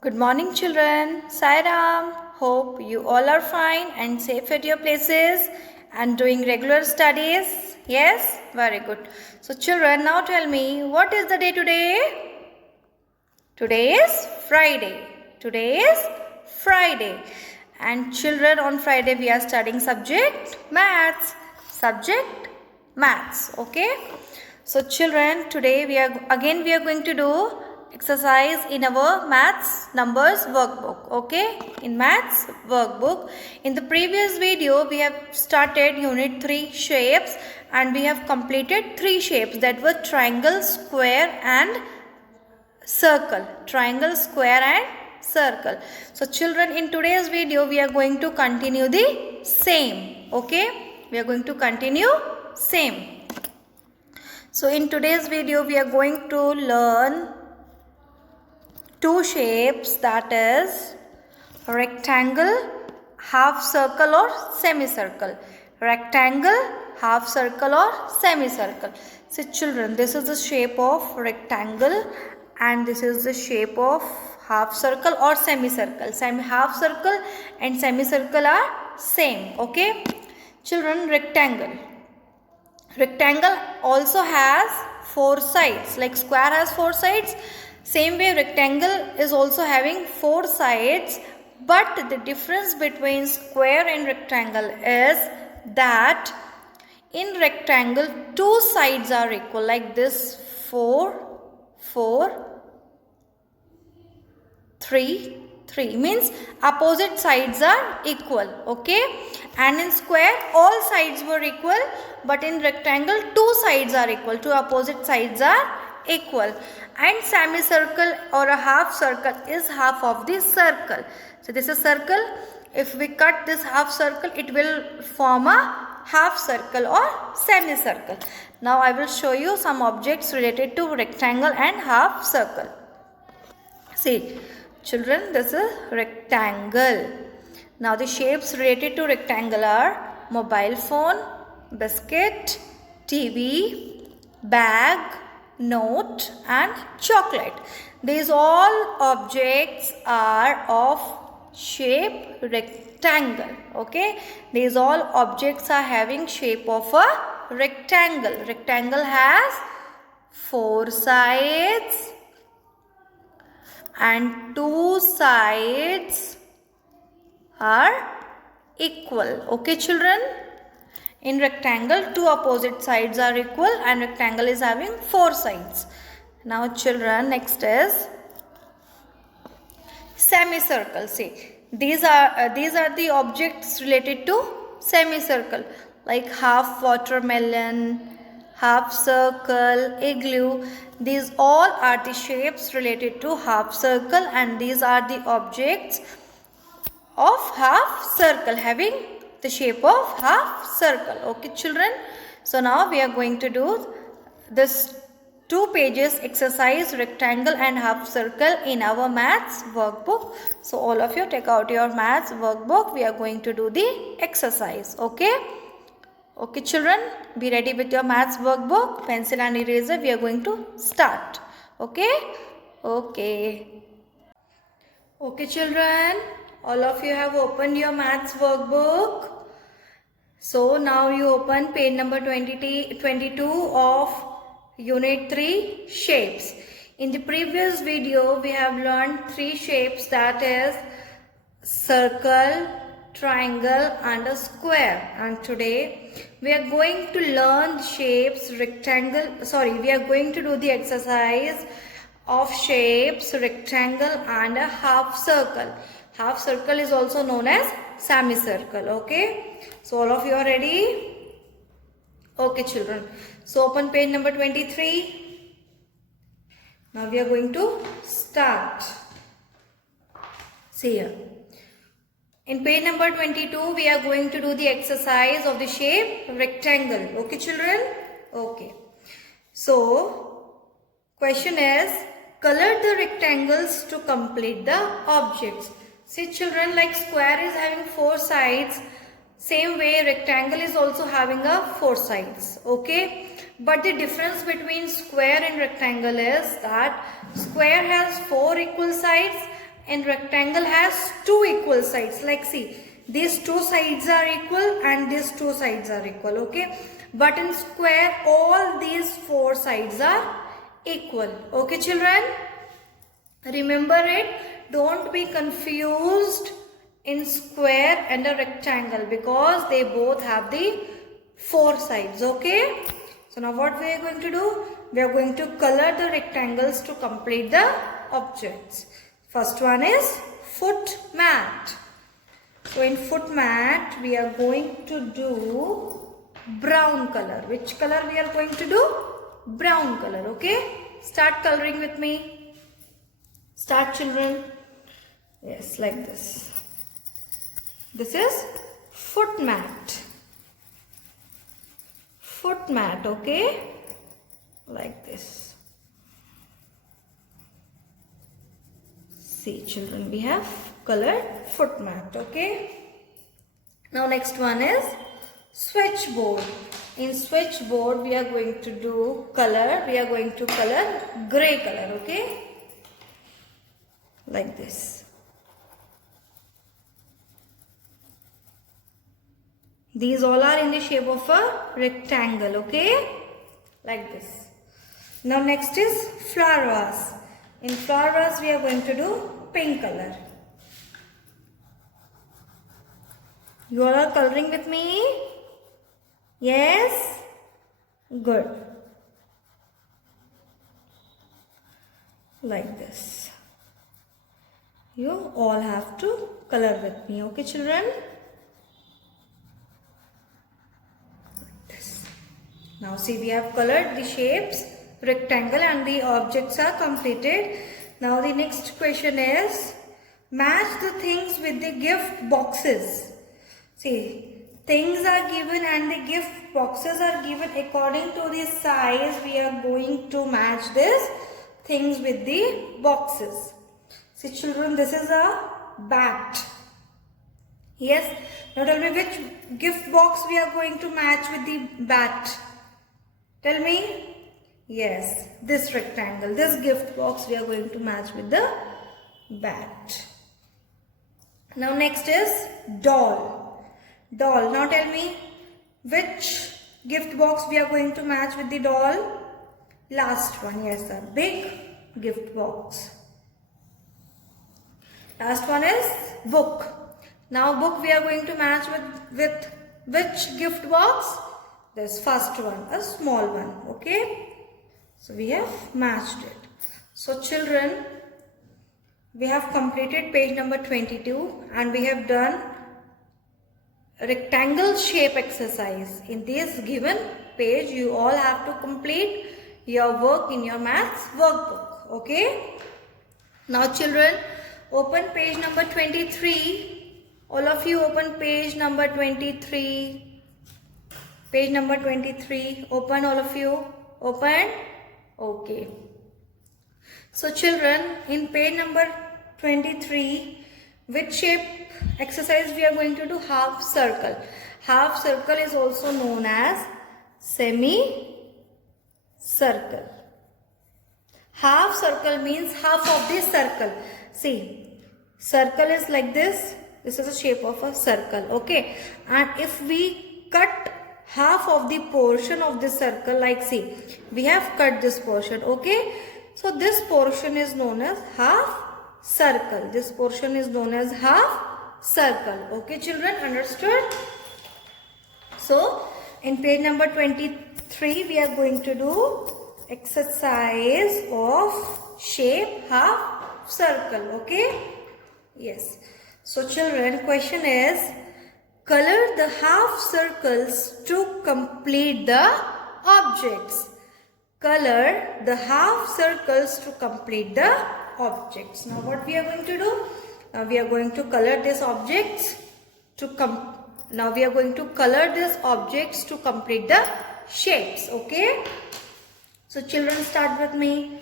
Good morning, children. Sai Ram. Hope you all are fine and safe at your places and doing regular studies. Yes? Very good. So, children, now tell me, what is the day today? Today is Friday. Today is Friday. And children, on Friday we are studying subject maths. Subject maths. Okay? So, children, today we are going to do exercise in our maths numbers workbook. Okay, in maths workbook, in the previous video we have started unit 3 shapes and we have completed 3 shapes, that were triangle, square and circle. Triangle, square and circle. So children, in today's video we are going to continue the same. Okay, we are going to continue same. So in today's video we are going to learn two shapes, that is rectangle, half circle or semicircle. Rectangle, half circle or semicircle. So children, this is the shape of rectangle and this is the shape of half circle or semicircle. Half circle and semicircle are same. Okay, children, rectangle. Rectangle also has 4 sides, like square has 4 sides. Same way rectangle is also having 4 sides, but the difference between square and rectangle is that in rectangle 2 sides are equal, like this 4, 4, 3, 3, means opposite sides are equal. Okay, and in square all sides were equal, but in rectangle 2 sides are equal, 2 opposite sides are equal. And semicircle or a half circle is half of the circle. So this is circle. If we cut this half circle, it will form a half circle or semicircle. Now I will show you some objects related to rectangle and half circle. See children, this is rectangle. Now the shapes related to rectangle are mobile phone, biscuit, TV, bag, note and chocolate. These all objects are of shape rectangle. Okay, these all objects are having shape of a rectangle. Rectangle has 4 sides and 2 sides are equal. Okay children, in rectangle 2 opposite sides are equal and rectangle is having 4 sides. Now children, next is semicircle. See, these are the objects related to semicircle, like half watermelon, half circle, igloo. These all are the shapes related to half circle and these are the objects of half circle having the shape of half circle. Okay children, so now we are going to do this 2 pages exercise rectangle and half circle in our maths workbook. So all of you take out your maths workbook, we are going to do the exercise. Okay, okay children, be ready with your maths workbook, pencil and eraser. We are going to start. Okay, okay children, all of you have opened your maths workbook. So now you open page number 22 of unit 3 shapes. In the previous video we have learned 3 shapes, that is circle, triangle and a square, and today we are going to learn shapes rectangle, we are going to do the exercise of shapes rectangle and a half circle. Half circle is also known as semicircle. Okay, so all of you are ready? Okay children, so open page number 23. Now we are going to start. See here, in page number 22 we are going to do the exercise of the shape rectangle. Okay children, okay. So question is, color the rectangles to complete the objects. See children, like square is having 4 sides, same way rectangle is also having a 4 sides. Okay, but the difference between square and rectangle is that square has 4 equal sides in rectangle has two equal sides. Like see, these two sides are equal and these two sides are equal, okay? But in square, all these four sides are equal. Okay, children? Remember it. Don't be confused in square and a rectangle because they both have the four sides. Okay? So now what we are going to do? We are going to color the rectangles to complete the objects. First one is foot mat. So in foot mat, we are going to do brown color. Which color we are going to do? Brown color. Okay? Start coloring with me. Start, children. Yes, like this. This is foot mat. Foot mat, okay? Like this. See, children, we have colored foot mat, okay? Now next one is switchboard. In switchboard, we are going to do color. We are going to color grey color, okay? Like this. These all are in the shape of a rectangle, okay? Like this. Now next is flower vase. In flower vase, we are going to do pink color. You all are coloring with me? Yes? Good. Like this. You all have to color with me, okay, children? Like this. Now see, we have colored the shapes, rectangle, and the objects are completed. Now the next question is match the things with the gift boxes. See, things are given and the gift boxes are given according to the size. We are going to match these things with the boxes. See, children, this is a bat. Yes. Now tell me which gift box we are going to match with the bat. Tell me. Yes, this rectangle, this gift box we are going to match with the bat. Now next is doll. Doll. Now tell me which gift box we are going to match with the doll. Last one. Yes, sir. Big gift box. Last one is book. Now book we are going to match with which gift box? This first one, a small one. Okay. So we have matched it. So children, we have completed page number 22 and we have done rectangle shape exercise. In this given page, you all have to complete your work in your maths workbook. Okay. Now children, open page number 23. All of you open page number 23. Page number 23. Open, all of you. Open. Okay. So children, in page number 23, which shape exercise we are going to do? Half circle. Half circle is also known as semi-circle. Half circle means half of the circle. See, circle is like this. This is the shape of a circle. Okay. And if we cut half of the portion of the circle, like see, we have cut this portion. Okay. So this portion is known as half circle. This portion is known as half circle. Okay, children, understood? So in page number 23, we are going to do exercise of shape half circle. Okay. Yes. So children, question is, color the half circles to complete the objects. Color the half circles to complete the objects. Now what we are going to do? Now we are going to color these objects to complete the shapes. Okay. So children, start with me.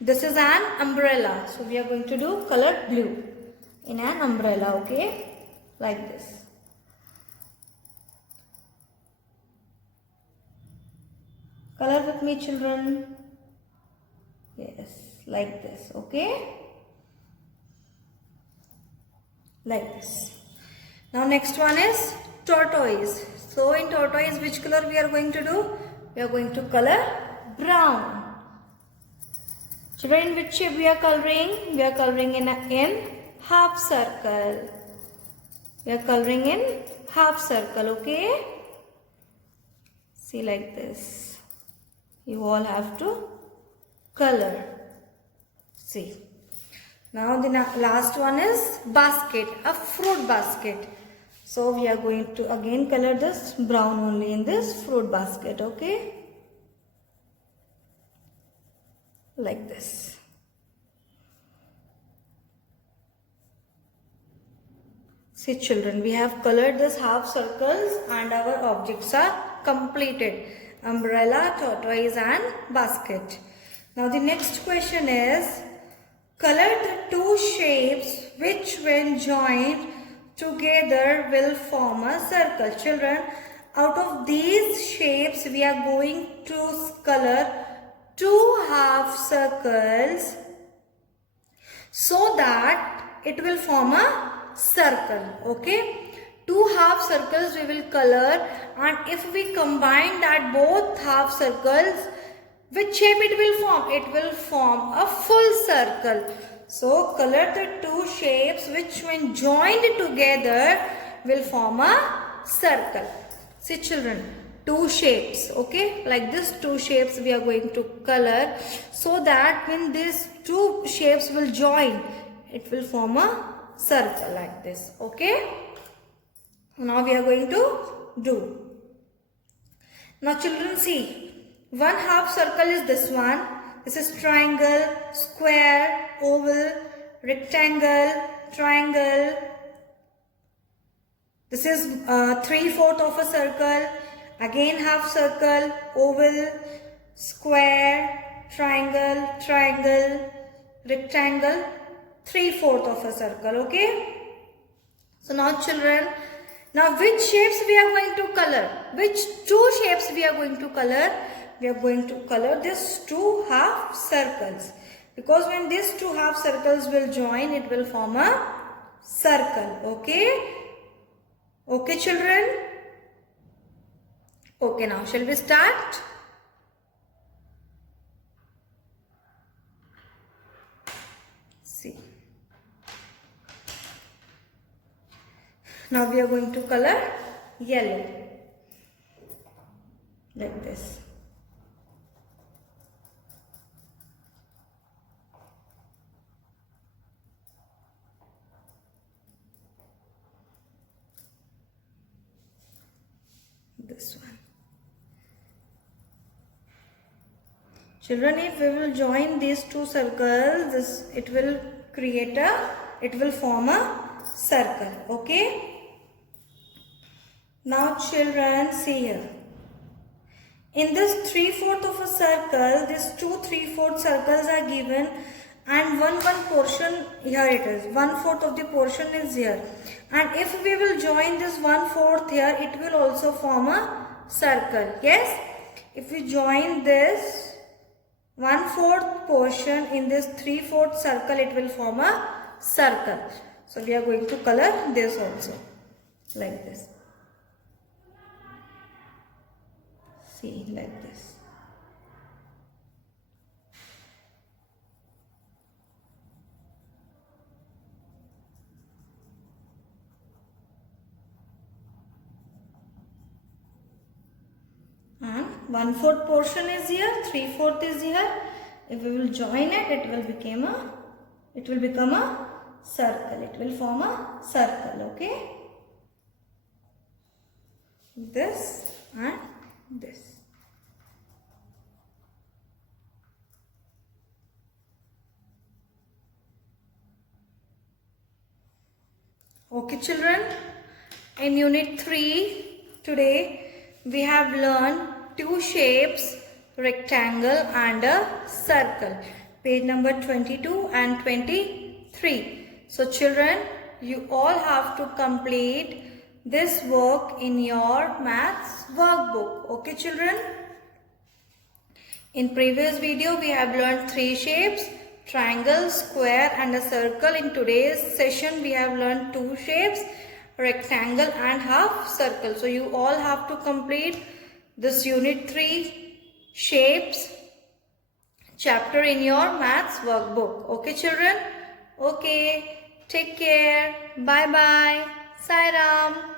This is an umbrella. So we are going to do color blue in an umbrella. Okay. Like this. Color with me, children. Yes, like this. Okay. like this. Now next one is tortoise. So in tortoise, which color we are going to do? We are going to color brown. Children, which shape we are coloring? We are coloring in half circle. We are coloring in half circle, okay? See, like this. You all have to color. See. Now the last one is basket, a fruit basket. So we are going to again color this brown only in this fruit basket, okay? Like this. See children, we have colored this half circles and our objects are completed. Umbrella, tortoise and basket. Now the next question is, color the two shapes which when joined together will form a circle. Children, out of these shapes we are going to color two half circles so that it will form a circle, okay? Two half circles we will color, and if we combine that both half circles, which shape it will form? It will form a full circle. So color the two shapes which when joined together will form a circle. See children, two shapes, okay? Like this two shapes we are going to color so that when these two shapes will join, it will form a circle like this, okay? Now we are going to do. Now children, see, one half circle is this one. This is triangle, square, oval, rectangle, triangle. This is 3/4 of a circle. Again half circle, oval, square, triangle, triangle, rectangle, 3/4 of a circle, okay? So now children, now which shapes we are going to color? Which two shapes we are going to color? We are going to color these two half circles. Because when these two half circles will join, it will form a circle, okay? Okay children? Okay, now shall we start? See. Now we are going to color yellow. Like this. This one. Children, if we will join these two circles, it will form a circle, okay? Now children, see here. In this 3/4 of a circle, these two 3/4 circles are given, and one portion, here it is, 1/4 of the portion is here. And if we will join this 1/4 here, it will also form a circle. Yes? If we join this 1/4 portion in this 3/4 circle, it will form a circle. So we are going to color this also. Like this. See, like this. And 1/4 portion is here, 3/4 is here. If we will join it, it will become a circle. It will form a circle, okay? This and this. Okay children, in unit 3 today we have learned two shapes, rectangle and a circle. Page number 22 and 23. So children, you all have to complete this work in your maths workbook. Okay children? In previous video we have learned three shapes, triangle, square and a circle. In today's session we have learned two shapes, rectangle and half circle. So you all have to complete this unit 3 shapes chapter in your maths workbook. Okay children? Okay. Take care. Bye bye. Sai Ram.